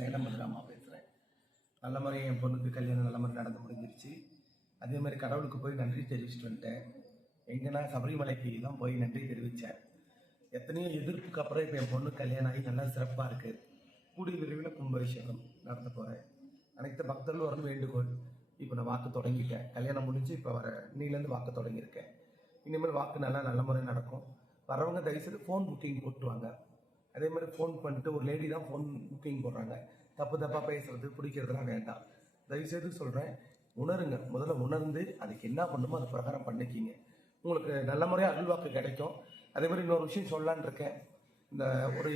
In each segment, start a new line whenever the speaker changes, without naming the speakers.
சேலம் அம்மா பேசுகிறேன் நல்ல முறை என் பொண்ணுக்கு கல்யாணம் நல்ல மாதிரி நடந்து முடிஞ்சிருச்சு அதே மாதிரி கடவுளுக்கு போய் நன்றி தெரிவிச்சுட்டு வந்துட்டேன் எங்கன்னா சபரிமலைக்கு தான் போய் நன்றி தெரிவித்தேன் எத்தனையோ எதிர்ப்புக்கு அப்புறம் இப்போ என் பொண்ணு கல்யாணம் ஆகி நல்லா சிறப்பாக இருக்குது கூடிய விரைவில் கும்பாபிஷேகம் நடந்த போகிறேன் அனைத்து பக்தர்கள் வரணும் வேண்டுகோள் இப்போ நான் வாக்கு தொடங்கிட்டேன் கல்யாணம் முடிஞ்சு இப்போ வர இன்னிலேருந்து வாக்கு தொடங்கியிருக்கேன் இனிமேல் வாக்கு நல்லா நல்ல முறை நடக்கும் வரவங்க தயவுசெய்து ஃபோன் புக்கிங் போட்டுருவாங்க அதே மாதிரி ஃபோன் பண்ணிட்டு ஒரு லேடி தான் ஃபோன் புக்கிங் போடுறாங்க தப்பு தப்பாக பேசுறது பிடிக்கிறதுலாம் வேண்டாம் தயவுசெய்து சொல்கிறேன் உணருங்க முதல்ல உணர்ந்து அதுக்கு என்ன பண்ணுமோ அது பிரகாரம் பண்ணிக்கிங்க உங்களுக்கு நல்ல முறையாக அருள்வாக்கு கிடைக்கும் அதே மாதிரி இன்னொரு விஷயம் சொல்லலான் இருக்கேன் இந்த ஒரு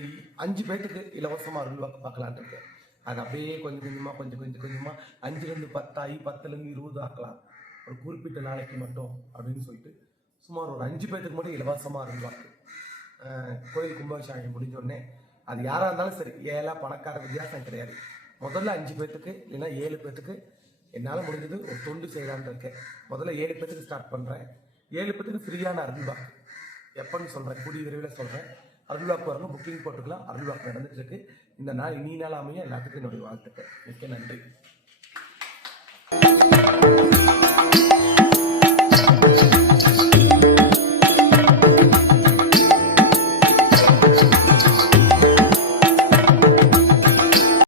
அஞ்சு பேர்த்துக்கு இலவசமாக அருள்வாக்கு பார்க்கலான் இருக்கேன் அது அப்படியே கொஞ்சம் கொஞ்சமாக கொஞ்சம் கொஞ்சம் கொஞ்சமாக அஞ்சுலேருந்து பத்தாகி பத்துலேருந்து இருபது ஆக்கலாம் ஒரு குறிப்பிட்ட நாளைக்கு மட்டும் அப்படின்னு சொல்லிட்டு சுமார் ஒரு அஞ்சு பேர்த்துக்கு மட்டும் இலவசமாக அருள்வாக்கு கோயில் கும்பாபிஷேகம் முடிஞ்சோடனே அது யாராக இருந்தாலும் சரி ஏழா பணக்கார வித்தியாசம் கிடையாது முதல்ல அஞ்சு பேர்த்துக்கு இல்லைன்னா ஏழு பேர்த்துக்கு என்னால் முடிஞ்சது ஒரு தொண்டு செய்யலான் இருக்கேன் முதல்ல ஏழு பேர்த்துக்கு ஸ்டார்ட் பண்ணுறேன் ஏழு பேர்த்துக்கு ஃப்ரீயான அருள்வா எப்போன்னு சொல்கிறேன் கூடிய விரைவில் சொல்கிறேன் அருள்வாக்கு வரணும் புக்கிங் போட்டுக்கலாம் அருள்வாக்கு நடந்துட்டு இருக்கு இந்த நாள் இனி நாள் அமைய எல்லாத்துக்கும் என்னுடைய வாழ்த்துக்கள் மிக்க நன்றி